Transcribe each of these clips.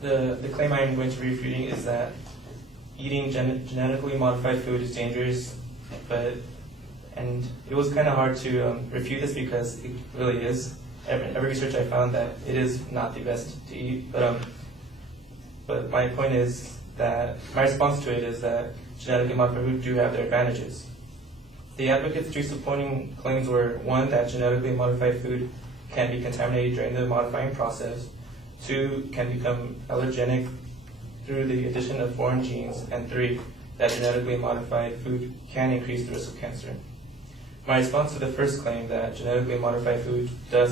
The claim I'm going to be refuting is that eating genetically modified food is dangerous, and it was kind of hard to refute this because it really is. Every research I found that it is not the best to eat, but my point is that my response to it is that genetically modified food do have their advantages. The advocates' three supporting claims were: 1, that genetically modified food can be contaminated during the modifying process; 2, can become allergenic through the addition of foreign genes; and 3, that genetically modified food can increase the risk of cancer. My response to the first claim that genetically modified food can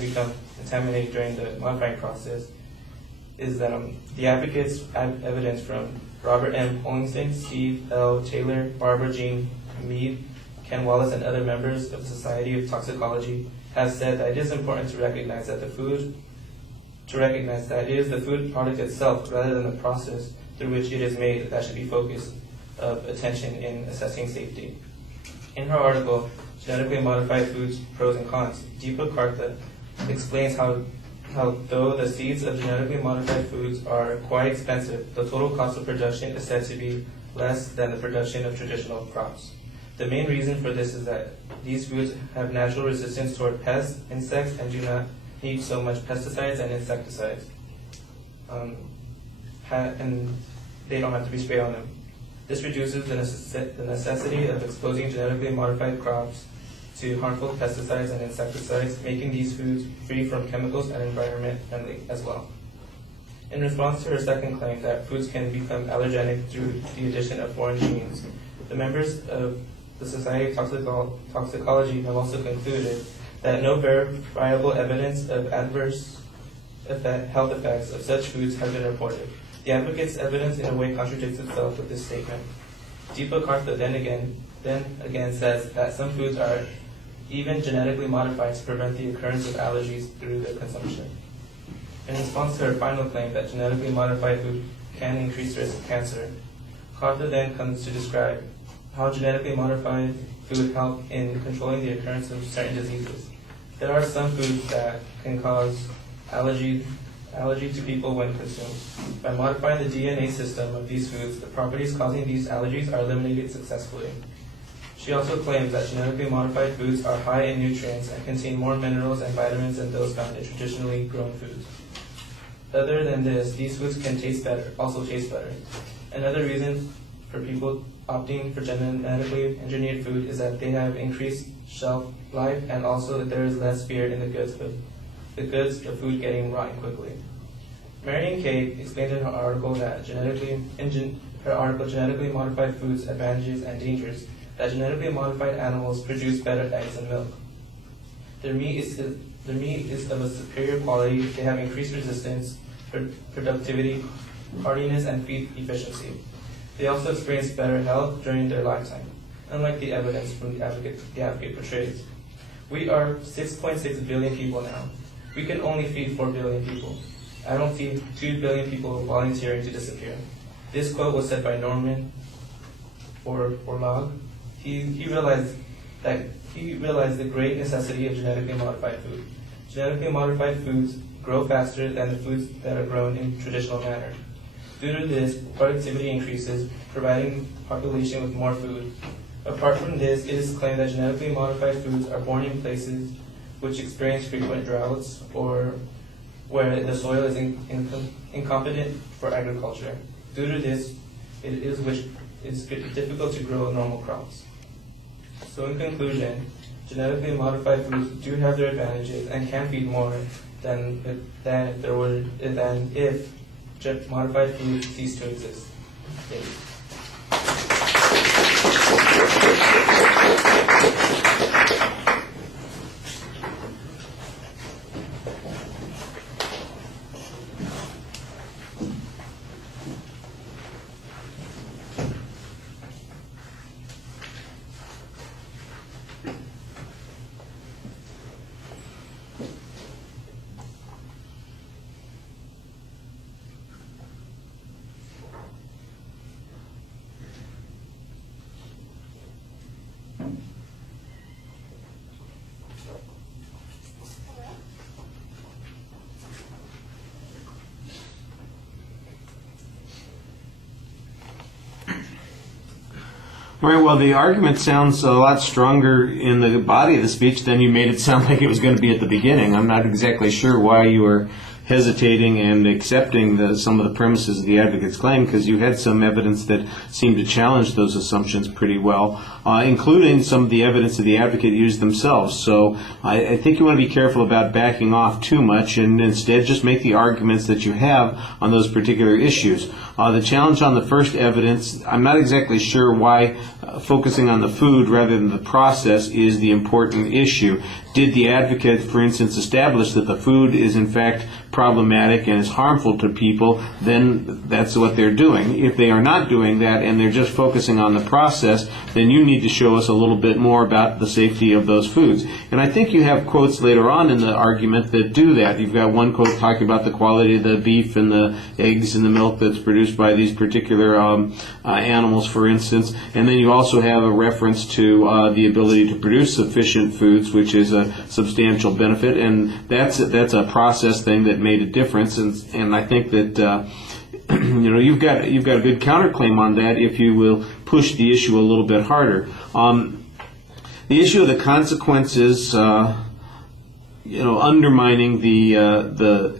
become contaminated during the modifying process is that the advocates add evidence from Robert M. Hollingston, Steve L. Taylor, Barbara Jean Mead, Ken Wallace, and other members of the Society of Toxicology have said that it is important to recognize that it is the food product itself rather than the process through which it is made that should be focused of attention in assessing safety. In her article, Genetically Modified Foods, Pros and Cons, Deepa Kartha explains how though the seeds of genetically modified foods are quite expensive, the total cost of production is said to be less than the production of traditional crops. The main reason for this is that these foods have natural resistance toward pests, insects, and do not need so much pesticides and insecticides. And they don't have to be sprayed on them. This reduces the necessity of exposing genetically modified crops to harmful pesticides and insecticides, making these foods free from chemicals and environment friendly as well. In response to her second claim that foods can become allergenic through the addition of foreign genes, the members of the Society of Toxicology have also concluded that no verifiable evidence of adverse health effects of such foods has been reported. The advocate's evidence in a way contradicts itself with this statement. Deepa Kartha then again says that some foods are even genetically modified to prevent the occurrence of allergies through their consumption. In response to her final claim that genetically modified food can increase the risk of cancer, Kartha then comes to describe how genetically modified food help in controlling the occurrence of certain diseases. There are some foods that can cause allergy to people when consumed. By modifying the DNA system of these foods, the properties causing these allergies are eliminated successfully. She also claims that genetically modified foods are high in nutrients and contain more minerals and vitamins than those found in traditionally grown foods. Other than this, these foods can also taste better. Another reason for people opting for genetically engineered food is that they have increased shelf life, and also that there is less fear in the goods of food getting rotten quickly. Marian Kay explained in her article Genetically Modified Foods, Advantages and Dangers, that genetically modified animals produce better eggs and milk. Their meat is of a superior quality. They have increased resistance, productivity, hardiness, and feed efficiency. They also experience better health during their lifetime, unlike the evidence from the advocate portrays. We are 6.6 billion people now. We can only feed 4 billion people. I don't see 2 billion people volunteering to disappear. This quote was said by Norman Borlaug. He realized the great necessity of genetically modified food. Genetically modified foods grow faster than the foods that are grown in traditional manner. Due to this, productivity increases, providing population with more food. Apart from this, it is claimed that genetically modified foods are born in places which experience frequent droughts or where the soil is incompetent for agriculture. Due to this, it's difficult to grow normal crops. So in conclusion, genetically modified foods do have their advantages and can feed more than if modified foods cease to exist. Thank you. All right, well, the argument sounds a lot stronger in the body of the speech than you made it sound like it was going to be at the beginning. I'm not exactly sure why you were hesitating and accepting some of the premises of the advocate's claim, because you had some evidence that seemed to challenge those assumptions pretty well, including some of the evidence that the advocate used themselves. So I think you want to be careful about backing off too much and instead just make the arguments that you have on those particular issues. The challenge on the first evidence, I'm not exactly sure why focusing on the food rather than the process is the important issue. Did the advocate, for instance, establish that the food is in fact problematic and is harmful to people, then that's what they're doing. If they are not doing that and they're just focusing on the process, then you need to show us a little bit more about the safety of those foods. And I think you have quotes later on in the argument that do that. You've got one quote talking about the quality of the beef and the eggs and the milk that's produced by these particular animals, for instance. And then you also have a reference to the ability to produce sufficient foods, which is a substantial benefit, and that's a process thing that made a difference. And I think that you've got a good counterclaim on that if you will push the issue a little bit harder. The issue of the consequences, undermining the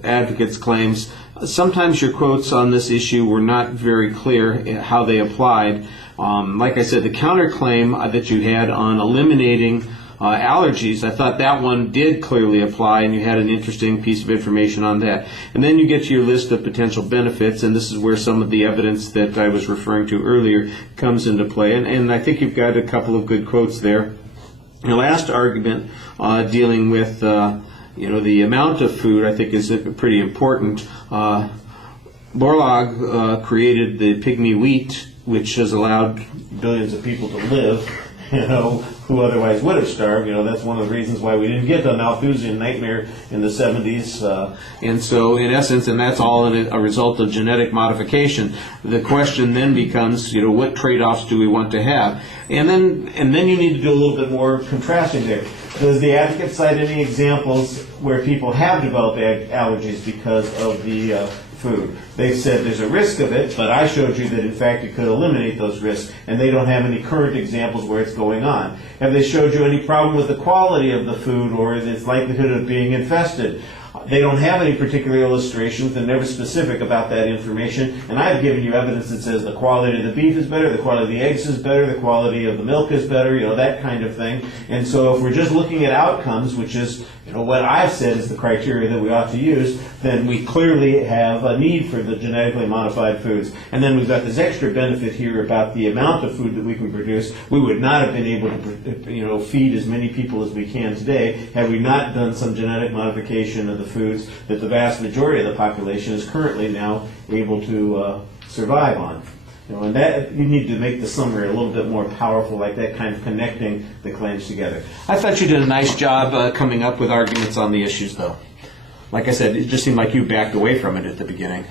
advocate's claims. Sometimes your quotes on this issue were not very clear how they applied. Like I said, the counterclaim that you had on eliminating allergies, I thought that one did clearly apply, and you had an interesting piece of information on that. And then you get to your list of potential benefits, and this is where some of the evidence that I was referring to earlier comes into play. And I think you've got a couple of good quotes there. Your last argument dealing with the amount of food, I think, is pretty important. Borlaug created the pygmy wheat, which has allowed billions of people to live, who otherwise would have starved. That's one of the reasons why we didn't get the Malthusian nightmare in the 70s. And so, in essence, and that's all a result of genetic modification. The question then becomes, what trade-offs do we want to have? And then you need to do a little bit more contrasting there. Does the advocate cite any examples where people have developed allergies because of the food? They said there's a risk of it, but I showed you that in fact it could eliminate those risks, and they don't have any current examples where it's going on. Have they showed you any problem with the quality of the food or its likelihood of being infested? They don't have any particular illustrations. They're never specific about that information. And I've given you evidence that says the quality of the beef is better, the quality of the eggs is better, the quality of the milk is better, that kind of thing. And so if we're just looking at outcomes, which is what I've said is the criteria that we ought to use, then we clearly have a need for the genetically modified foods. And then we've got this extra benefit here about the amount of food that we can produce. We would not have been able to feed as many people as we can today had we not done some genetic modification of the foods that the vast majority of the population is currently now able to survive on. And that you need to make the summary a little bit more powerful, like that kind of connecting the claims together. I thought you did a nice job coming up with arguments on the issues, though. Like I said, it just seemed like you backed away from it at the beginning.